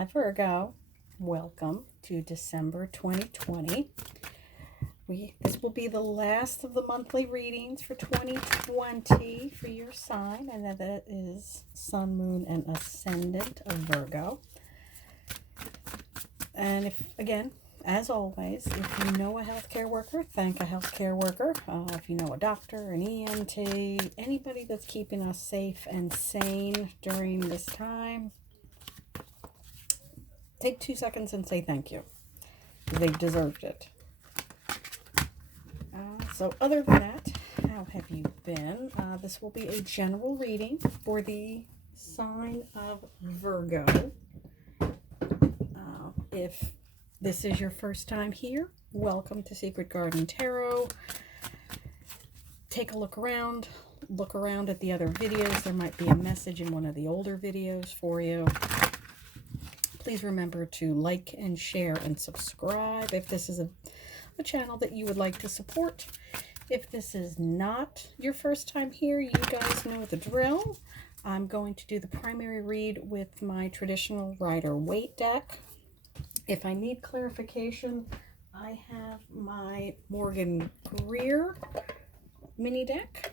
Hi Virgo, welcome to December 2020. This will be the last of the monthly readings for 2020 for your sign, and that is Sun, Moon, and Ascendant of Virgo. And if, again, as always, if you know a healthcare worker, thank a healthcare worker. If you know a doctor, an EMT, anybody that's keeping us safe and sane during this time, take 2 seconds and say thank you. They've deserved it. So other than that, how have you been? This will be a general reading for the sign of Virgo. If this is your first time here, welcome to Secret Garden Tarot. Take a look around at the other videos. There might be a message in one of the older videos for you. Please remember to like and share and subscribe if this is a channel that you would like to support. If this is not your first time here, you guys know the drill. I'm going to do the primary read with my traditional Rider-Waite deck. If I need clarification, I have my Morgan Greer mini deck.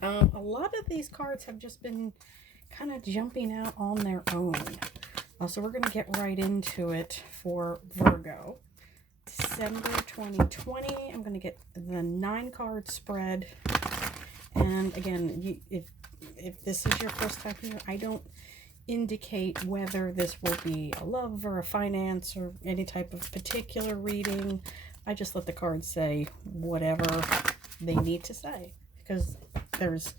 A lot of these cards have just been kind of jumping out on their own. So we're going to get right into it for Virgo. December 2020, I'm going to get the 9-card spread. And again, if this is your first time here, I don't indicate whether this will be a love or a finance or any type of particular reading. I just let the cards say whatever they need to say, because there's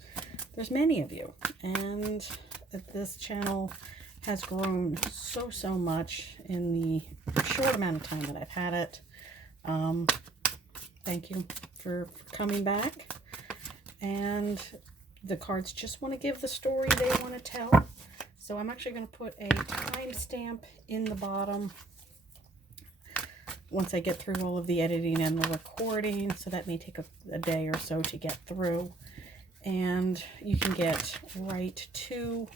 many of you, and this channel has grown so much in the short amount of time that I've had it. Thank you for coming back. And the cards just want to give the story they want to tell. So I'm actually going to put a timestamp in the bottom once I get through all of the editing and the recording. So that may take a day or so to get through. And you can get right to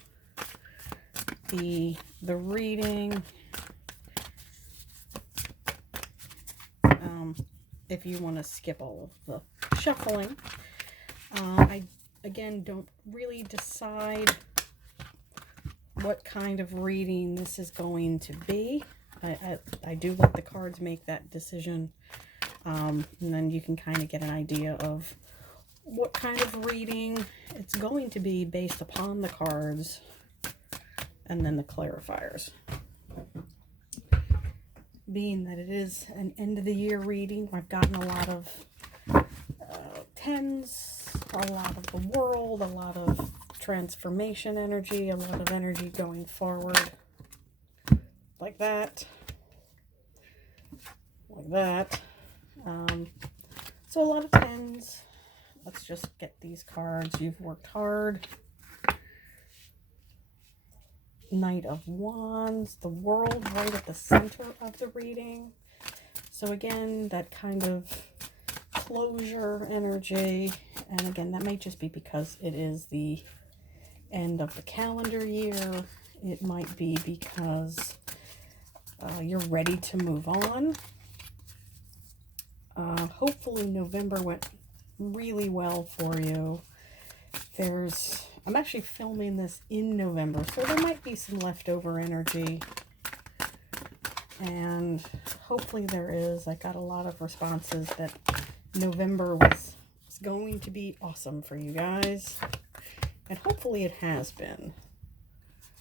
the reading if you want to skip all of the shuffling. I again don't really decide what kind of reading this is going to be. I do let the cards make that decision, and then you can kind of get an idea of what kind of reading it's going to be based upon the cards and then the clarifiers. Being that it is an end of the year reading, I've gotten a lot of 10s, a lot of the world, a lot of transformation energy, a lot of energy going forward, like that, like that. So a lot of 10s. Let's just get these cards. You've worked hard. Knight of Wands, the World right at the center of the reading. So again, that kind of closure energy. And again, that may just be because it is the end of the calendar year. It might be because you're ready to move on. Hopefully November went really well for you. I'm actually filming this in November, so there might be some leftover energy, and hopefully there is. I got a lot of responses that November was going to be awesome for you guys, and hopefully it has been.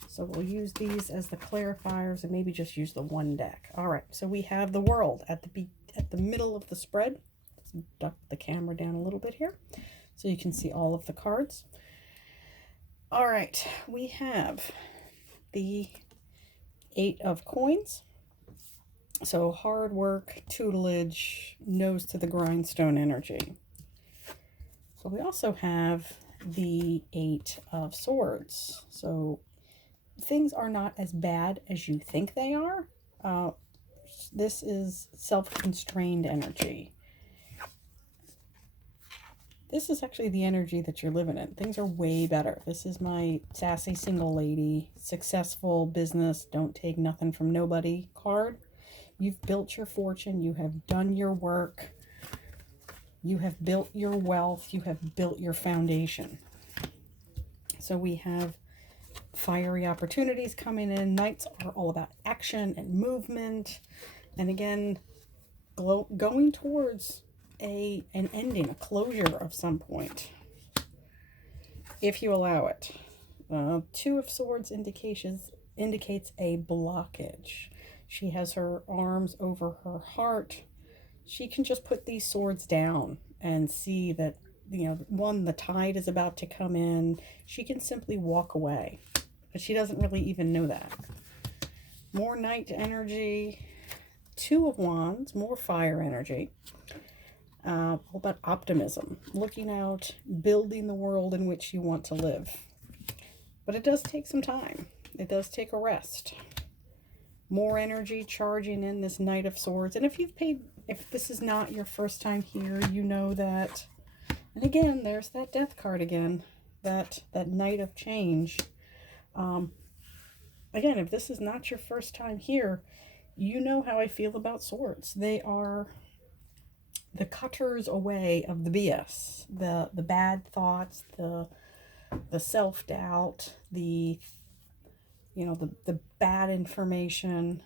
So we'll use these as the clarifiers and maybe just use the one deck. All right, so we have the World at the middle of the spread. Let's duck the camera down a little bit here so you can see all of the cards. All right, we have the 8 of Coins. So hard work, tutelage, nose to the grindstone energy. So we also have the 8 of Swords. So things are not as bad as you think they are. This is self-constrained energy. This is actually the energy that you're living in. Things are way better. This is my sassy single lady, successful business, don't take nothing from nobody card. You've built your fortune. You have done your work. You have built your wealth. You have built your foundation. So we have fiery opportunities coming in. Nights are all about action and movement. And again, going towards an ending, a closure of some point, if you allow it. Two of Swords indicates a blockage. She has her arms over her heart. She can just put these swords down and see that, one, the tide is about to come in. She can simply walk away, but she doesn't really even know that. More Knight energy. Two of Wands, more fire energy. All about optimism, looking out, building the world in which you want to live. But it does take some time. It does take a rest. More energy charging in this Knight of Swords. And if this is not your first time here, you know that. And again, there's that Death card again, that Knight of Change. Again, if this is not your first time here, you know how I feel about swords. They are the cutters away of the BS, the bad thoughts, the self-doubt, the bad information.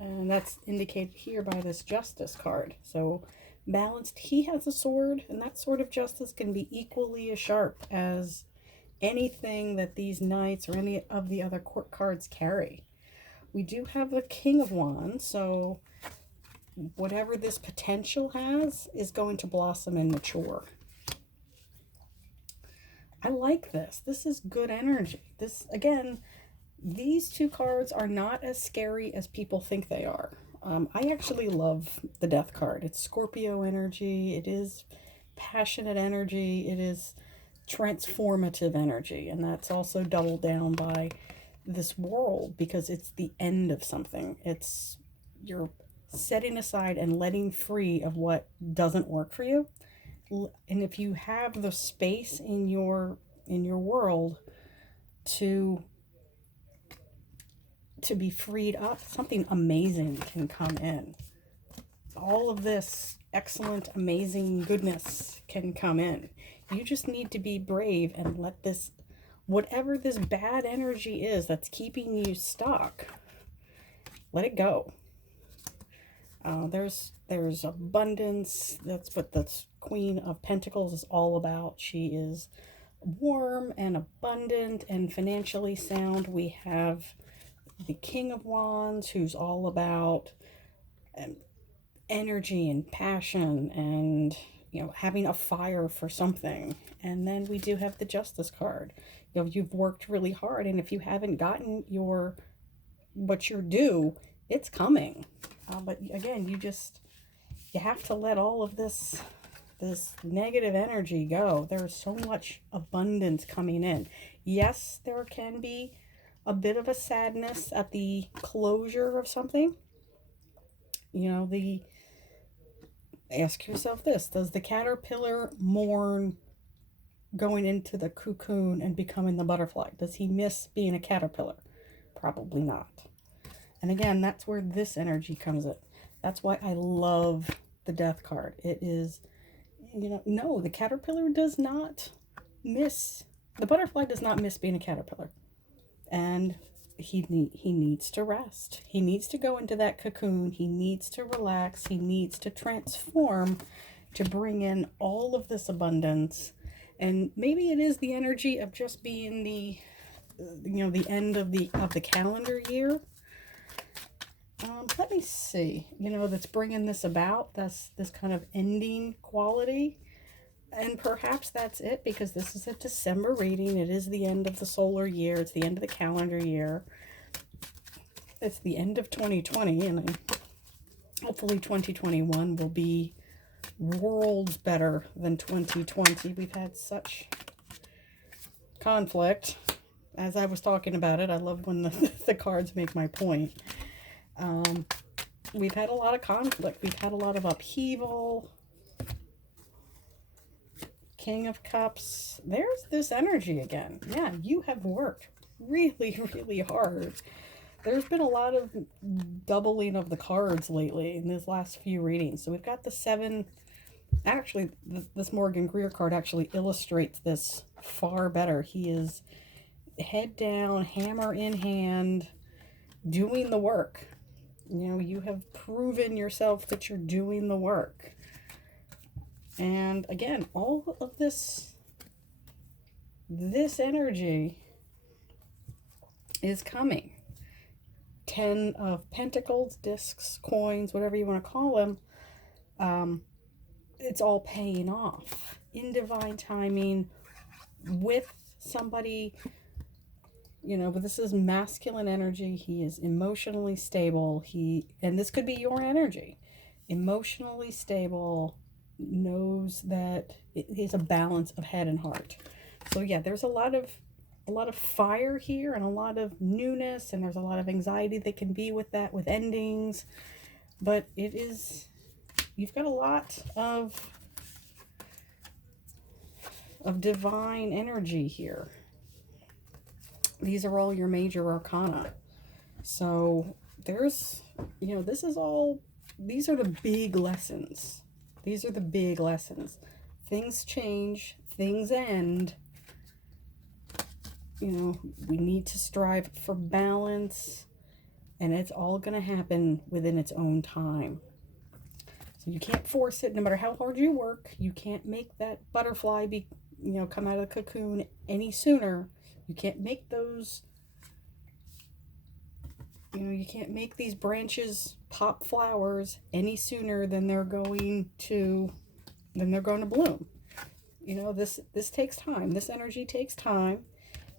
And that's indicated here by this Justice card. So balanced, he has a sword, and that sword of justice can be equally as sharp as anything that these knights or any of the other court cards carry. We do have a King of Wands, so whatever this potential has is going to blossom and mature. I like this. This is good energy. This, again, these two cards are not as scary as people think they are. I actually love the Death card. It's Scorpio energy. It is passionate energy. It is transformative energy. And that's also doubled down by this world, because it's the end of something. You're setting aside and letting free of what doesn't work for you. And if you have the space in your world to be freed up, something amazing can come in. All of this excellent, amazing goodness can come in. You just need to be brave and let this, whatever this bad energy is that's keeping you stuck, let it go. There's abundance. That's what the Queen of Pentacles is all about. She is warm and abundant and financially sound. We have the King of Wands, who's all about energy and passion and having a fire for something. And then we do have the Justice card. You've worked really hard, and if you haven't gotten what you're due, it's coming. But again, you have to let all of this negative energy go. There's so much abundance coming in. Yes, there can be a bit of a sadness at the closure of something. Ask yourself this: does the caterpillar mourn going into the cocoon and becoming the butterfly? Does he miss being a caterpillar? Probably not. And again, that's where this energy comes in. That's why I love the Death card. It is, no, the caterpillar does not miss, the butterfly does not miss being a caterpillar. And he needs to rest. He needs to go into that cocoon. He needs to relax. He needs to transform to bring in all of this abundance. And maybe it is the energy of just being the end of the calendar year. Let me see, that's bringing this about. That's this kind of ending quality. And perhaps that's it, because this is a December reading. It is the end of the solar year. It's the end of the calendar year. It's the end of 2020, and hopefully 2021 will be worlds better than 2020. We've had such conflict. As I was talking about it, I love when the cards make my point. We've had a lot of conflict. We've had a lot of upheaval. King of Cups. There's this energy again. Yeah, you have worked really, really hard. There's been a lot of doubling of the cards lately in these last few readings. So we've got the 7. Actually, this Morgan Greer card actually illustrates this far better. He is head down, hammer in hand, doing the work. You know, you have proven yourself that you're doing the work. And again, all of this energy is coming. 10 of Pentacles, discs, coins, whatever you want to call them. It's all paying off in divine timing with somebody, you know, but this is masculine energy. He is emotionally stable. And this could be your energy. Emotionally stable, knows that it is a balance of head and heart. So yeah, there's a lot of fire here and a lot of newness, and there's a lot of anxiety that can be with that, with endings. But it is, you've got a lot of divine energy here. These are all your major arcana. So there's, you know, this is all, these are the big lessons. These are the big lessons. Things change, things end. You know, we need to strive for balance, and it's all going to happen within its own time. So you can't force it. No matter how hard you work, you can't make that butterfly come out of the cocoon any sooner. You can't make those, you can't make these branches pop flowers any sooner than they're going to bloom. You know, this takes time. This energy takes time.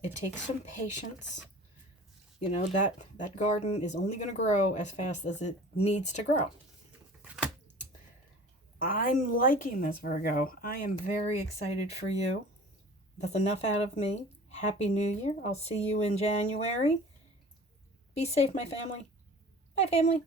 It takes some patience. You know, that garden is only going to grow as fast as it needs to grow. I'm liking this, Virgo. I am very excited for you. That's enough out of me. Happy New Year. I'll see you in January. Be safe, my family. Bye, family.